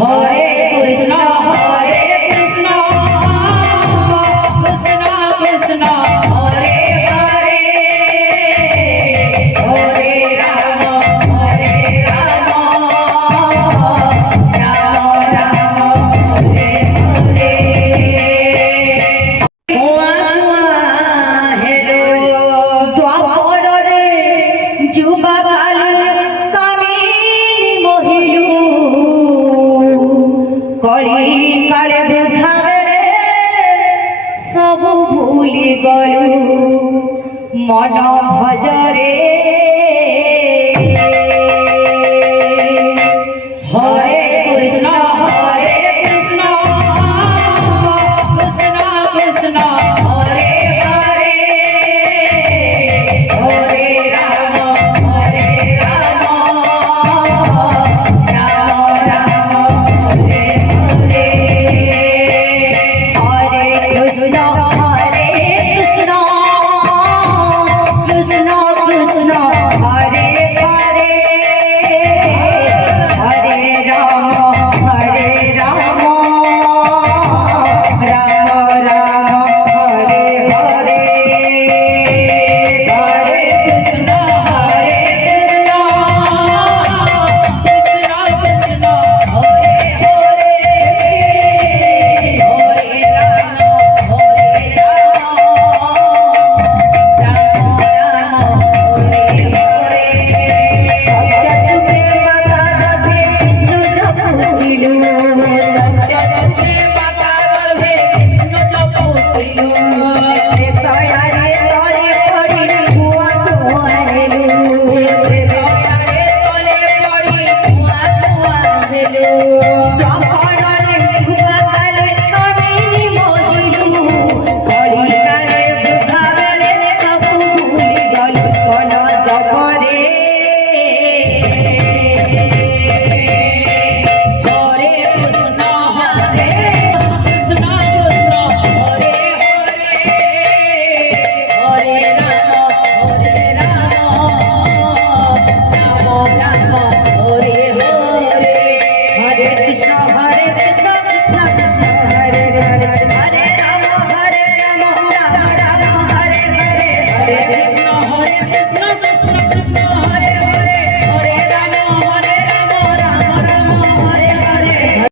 হরে কৃষ্ণ কৃষ্ণ কৃষ্ণ হরে হরে হরে রাম রাম রাম হরে হরে দ্বাপরে যুবাকালে কামিনী মহিলু কলি কালে বৃদ্ধা বেলে সবু ভুলি গলু মন ভজরে হরে কৃষ্ণ কৃষ্ণ কৃষ্ণ হরে হরে হরে রাম রাম রাম হরে হরে হরে কৃষ্ণ কৃষ্ণ কৃষ্ণ কৃষ্ণ হরে হরে হরে রাম রাম রাম হরে হরে হরে কৃষ্ণ কৃষ্ণ কৃষ্ণ হরে হরে হরে রাম রাম রাম হরে হরে সত্যযুগে মাতা গর্ভে কৃষ্ণ জপতিলু সত্যযুগে মাতা গর্ভে কৃষ্ণ জপতিলু তয়ারে তলে পড়ি কুয়া কুয়ারেলু দয়ারে তলে পড়ি কুয়া কুয়া হেলু দ্বাপরে যুবাকালে কামিনী মহিলু কলিকালে বৃদ্ধা বেলে সবু ভুলি গলু কোন জপরে